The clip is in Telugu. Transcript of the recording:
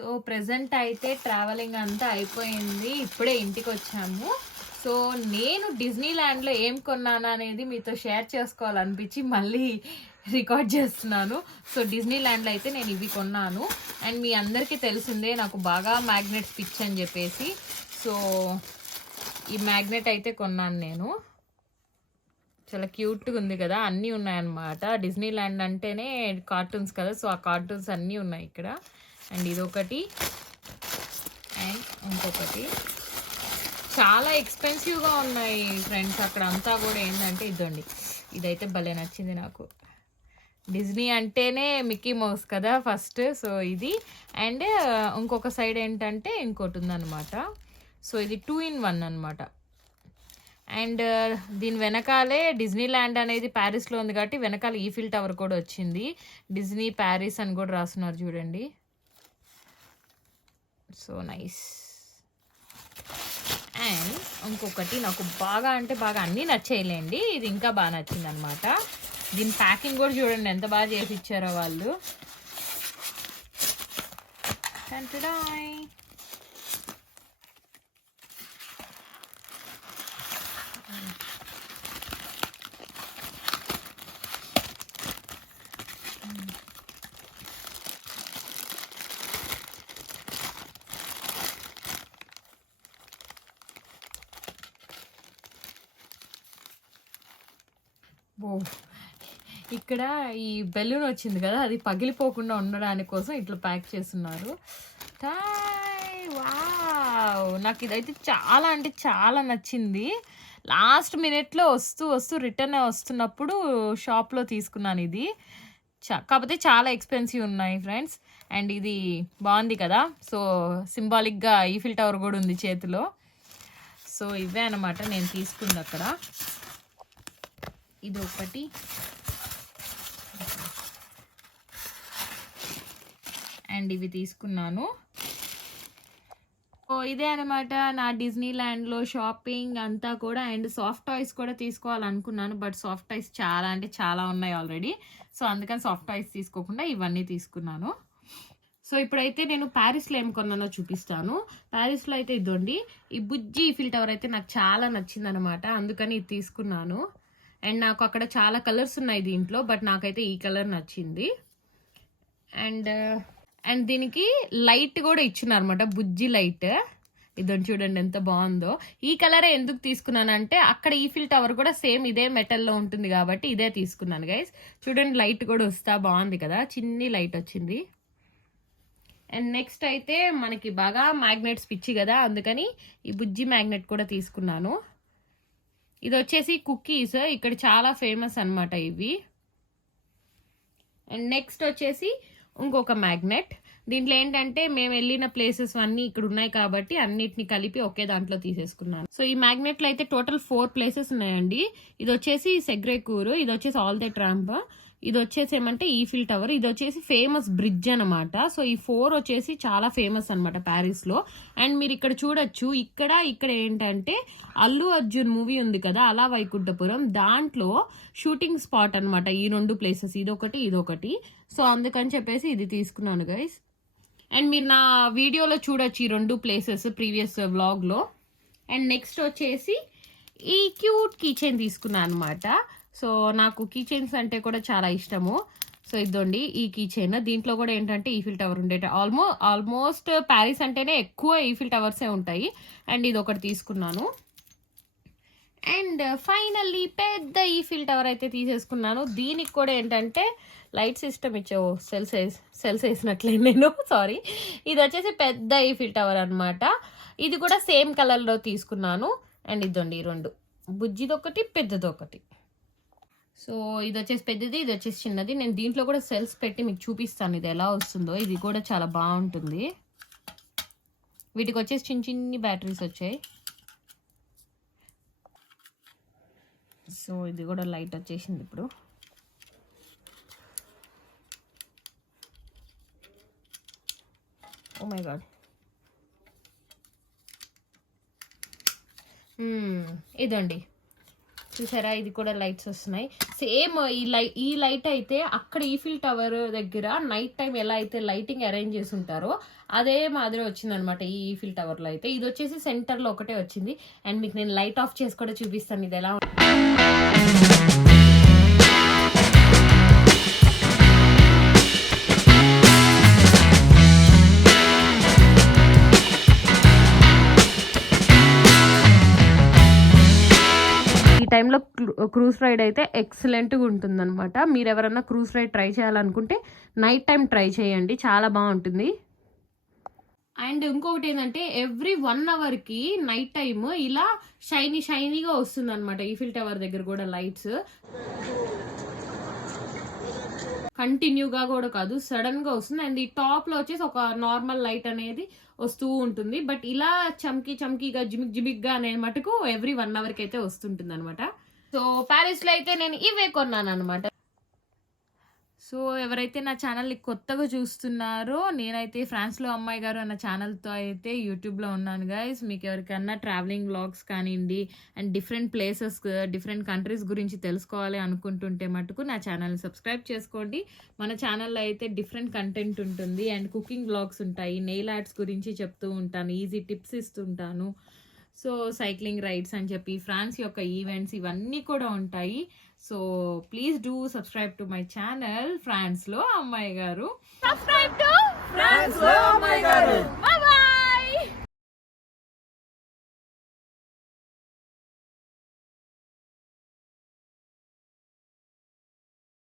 సో ప్రెజెంట్ అయితే ట్రావెలింగ్ అంతా అయిపోయింది, ఇప్పుడే ఇంటికి వచ్చాము. సో నేను డిజ్నీల్యాండ్లో ఏం కొన్నాను అనేది మీతో షేర్ చేసుకోవాలనిపించి మళ్ళీ రికార్డ్ చేస్తున్నాను. సో డిజ్నీల్యాండ్లో అయితే నేను ఇవి కొన్నాను. అండ్ మీ అందరికీ తెలిసిందే నాకు బాగా మ్యాగ్నెట్స్ పిచ్ అని చెప్పేసి. సో ఈ మ్యాగ్నెట్ అయితే కొన్నాను నేను. చాలా క్యూట్గా ఉంది కదా, అన్నీ ఉన్నాయన్నమాట. డిజ్నీల్యాండ్ అంటేనే కార్టూన్స్ కదా, సో ఆ కార్టూన్స్ అన్నీ ఉన్నాయి ఇక్కడ. అండ్ ఇదొకటి అండ్ ఇంకొకటి. చాలా ఎక్స్పెన్సివ్గా ఉన్నాయి ఫ్రెండ్స్ అక్కడ అంతా కూడా. ఏంటంటే ఇదండి, ఇదైతే భలే నచ్చింది నాకు. డిజ్నీ అంటేనే మిక్కీ మౌస్ కదా ఫస్ట్, సో ఇది. అండ్ ఇంకొక సైడ్ ఏంటంటే ఇంకోటి ఉందన్నమాట. సో ఇది 2-in-1 అనమాట. అండ్ దీని వెనకాలే డిజ్నీల్యాండ్ అనేది ప్యారిస్లో ఉంది కాబట్టి వెనకాల ఈఫిల్ టవర్ కూడా వచ్చింది. డిజ్నీ ప్యారిస్ అని కూడా రాస్తున్నారు చూడండి. So nice. అండ్ ఇంకొకటి నాకు బాగా అంటే బాగా అన్నీ నచ్చేయలేండి, ఇది ఇంకా బాగా నచ్చింది అనమాట. దీని ప్యాకింగ్ కూడా చూడండి ఎంత బాగా చేసి ఇచ్చారో వాళ్ళు. ఇక్కడ ఈ బెలూన్ వచ్చింది కదా, అది పగిలిపోకుండా ఉండడానికి కోసం ఇట్లా ప్యాక్ చేస్తున్నారు. వావ్, నాకు ఇదైతే చాలా అంటే చాలా నచ్చింది. లాస్ట్ మినిట్లో వస్తూ రిటర్న్ వస్తున్నప్పుడు షాప్లో తీసుకున్నాను ఇది. కాకపోతే చాలా ఎక్స్పెన్సివ్ ఉన్నాయి ఫ్రెండ్స్. అండ్ ఇది బాగుంది కదా, సో సింబాలిక్గా ఈఫిల్ టవర్ కూడా ఉంది చేతిలో. సో ఇవే అనమాట నేను తీసుకుంది అక్కడ. ఇది ఒకటి. అండ్ ఇవి తీసుకున్నాను. సో ఇదే అనమాట నా డిజ్నీల్యాండ్లో షాపింగ్ అంతా కూడా. అండ్ సాఫ్ట్ టాయ్స్ కూడా తీసుకోవాలనుకున్నాను, బట్ సాఫ్ట్ టాయ్స్ చాలా అంటే చాలా ఉన్నాయి ఆల్రెడీ. సో అందుకని సాఫ్ట్ టాయ్స్ తీసుకోకుండా ఇవన్నీ తీసుకున్నాను. సో ఇప్పుడైతే నేను ప్యారిస్లో ఏం కొన్నానో చూపిస్తాను. ప్యారిస్లో అయితే ఇదండి, ఈ బుజ్జి ఈఫిల్ టవర్ అయితే నాకు చాలా నచ్చింది అనమాట, అందుకని ఇది తీసుకున్నాను. అండ్ నాకు అక్కడ చాలా కలర్స్ ఉన్నాయి దీంట్లో, బట్ నాకైతే ఈ కలర్ నచ్చింది. అండ్ దీనికి లైట్ కూడా ఇచ్చున్నారు అనమాట, బుజ్జి లైట్. ఇదని చూడండి ఎంత బాగుందో. ఈ కలరే ఎందుకు తీసుకున్నానంటే అక్కడ ఈఫిల్ టవర్ కూడా సేమ్ ఇదే మెటల్లో ఉంటుంది కాబట్టి ఇదే తీసుకున్నాను గైస్. చూడండి లైట్ కూడా వస్తా బాగుంది కదా, చిన్ని లైట్ వచ్చింది. అండ్ నెక్స్ట్ అయితే మనకి బాగా మ్యాగ్నెట్స్ పిచ్చి కదా, అందుకని ఈ బుజ్జి మ్యాగ్నెట్ కూడా తీసుకున్నాను. ఇది వచ్చేసి కుకీస్, ఇక్కడ చాలా ఫేమస్ అనమాట ఇవి. అండ్ నెక్స్ట్ వచ్చేసి ఇంకొక మ్యాగ్నెట్. దీంట్లో ఏంటంటే మేము వెళ్ళిన ప్లేసెస్ అన్నీ ఇక్కడ ఉన్నాయి కాబట్టి అన్నిటిని కలిపి ఒకే దాంట్లో తీసేసుకున్నాను. సో ఈ మ్యాగ్నెట్లో అయితే టోటల్ 4 ప్లేసెస్ ఉన్నాయండి. ఇది వచ్చేసి సెగ్రేకూర్, ఇది వచ్చేసి ఆల్ ద ట్రాంప్, ఇది వచ్చేసి ఏమంటే ఈఫిల్ టవర్, ఇది వచ్చేసి ఫేమస్ బ్రిడ్జ్ అనమాట. సో ఈ 4 వచ్చేసి చాలా ఫేమస్ అనమాట ప్యారిస్ లో. అండ్ మీరు ఇక్కడ చూడొచ్చు, ఇక్కడ ఏంటంటే అల్లు అర్జున్ మూవీ ఉంది కదా అలా వైకుంఠపురం, దాంట్లో షూటింగ్ స్పాట్ అనమాట ఈ 2 ప్లేసెస్, ఇదొకటి. సో అందుకని చెప్పేసి ఇది తీసుకున్నాను గైస్. అండ్ మీరు నా వీడియోలో చూడొచ్చు ఈ 2 ప్లేసెస్ ప్రీవియస్ వ్లాగ్ లో. అండ్ నెక్స్ట్ వచ్చేసి ఈ క్యూట్ కీచైన్ తీసుకున్నాను అనమాట. సో నాకు కీచైన్స్ అంటే కూడా చాలా ఇష్టము. సో ఇదండి ఈ కీచైన్, దీంట్లో కూడా ఏంటంటే ఈఫిల్ టవర్ ఉండేట. ఆల్మోస్ట్ ప్యారిస్ అంటేనే ఎక్కువ ఈఫిల్ టవర్సే ఉంటాయి. అండ్ ఇది ఒకటి తీసుకున్నాను. అండ్ ఫైనల్లీ పెద్ద ఈఫిల్ టవర్ అయితే తీసేసుకున్నాను. దీనికి కూడా ఏంటంటే లైట్ సిస్టమ్ ఇచ్చావు, సెల్స్ వేసినట్లే నేను సారీ. ఇది వచ్చేసి పెద్ద ఈఫిల్ టవర్ అనమాట. ఇది కూడా సేమ్ కలర్లో తీసుకున్నాను. అండ్ ఇదండి ఈ 2, బుజ్జిదొకటి పెద్దదొకటి. సో ఇది వచ్చేసి పెద్దది, ఇది వచ్చేసి చిన్నది. నేను దీంట్లో కూడా సెల్స్ పెట్టి మీకు చూపిస్తాను ఇది ఎలా వస్తుందో. ఇది కూడా చాలా బాగుంటుంది. వీటికి వచ్చేసి చిన్ని బ్యాటరీస్ వచ్చాయి. సో ఇది కూడా లైట్ వచ్చేసింది ఇప్పుడు. ఓ మై గాడ్, ఇదండి చూసారా, ఇది కూడా లైట్స్ వస్తున్నాయి. సేమ్ ఈ లైట్ అయితే అక్కడ ఈఫిల్ టవర్ దగ్గర నైట్ టైం ఎలా అయితే లైటింగ్ అరేంజ్ చేసి ఉంటారో అదే మాదిరి వచ్చింది అనమాట ఈ ఈఫిల్ టవర్ లో అయితే. ఇది వచ్చేసి సెంటర్ లో ఒకటే వచ్చింది. అండ్ మీకు నేను లైట్ ఆఫ్ చేసి కూడా చూపిస్తాను ఇది ఎలా టైంలో క్రూజ్ రైడ్ అయితే ఎక్సలెంట్గా ఉంటుంది అనమాట. మీరు ఎవరన్నా క్రూజ్ రైడ్ ట్రై చేయాలనుకుంటే నైట్ టైం ట్రై చేయండి, చాలా బాగుంటుంది. అండ్ ఇంకొకటి ఏంటంటే ఎవ్రీ 1 అవర్కి నైట్ టైమ్ ఇలా షైనీగా వస్తుంది అనమాట ఈఫిల్ టవర్ దగ్గర కూడా లైట్స్. కంటిన్యూగా కూడా కాదు, సడన్ గా వస్తుంది. అండ్ ఈ టాప్ లో వచ్చేసి ఒక నార్మల్ లైట్ అనేది వస్తూ ఉంటుంది. బట్ ఇలా చమ్కీగా జిమిక్గా అనే మటుకు ఎవ్రీ 1 అవర్కి అయితే వస్తుంటుంది అనమాట. సో ప్యారిస్ లో అయితే నేను ఇవే కొన్నాను అనమాట. సో ఎవరైతే నా ఛానల్ని కొత్తగా చూస్తున్నారో, నేనైతే ఫ్రాన్స్లో అమ్మాయి గారు అన్న ఛానల్తో అయితే యూట్యూబ్లో ఉన్నాను గైస్. మీకు ఎవరికన్నా ట్రావెలింగ్ వ్లాగ్స్ కానివ్వండి and different places, different countries గురించి తెలుసుకోవాలి అనుకుంటుంటే మటుకు నా ఛానల్ని సబ్స్క్రైబ్ చేసుకోండి. మన ఛానల్లో అయితే డిఫరెంట్ కంటెంట్ ఉంటుంది అండ్ కుకింగ్ వ్లాగ్స్ ఉంటాయి, నెయిల్ ఆర్ట్స్ గురించి చెప్తూ ఉంటాను, ఈజీ టిప్స్ ఇస్తుంటాను. సో సైక్లింగ్ రైడ్స్ అని చెప్పి ఫ్రాన్స్ యొక్క ఈవెంట్స్ ఇవన్నీ కూడా ఉంటాయి. So please do subscribe to my channel France లో అమ్మాయి గారు. సబ్స్క్రైబ్ టు ఫ్రాన్స్ లో అమ్మాయి గారు.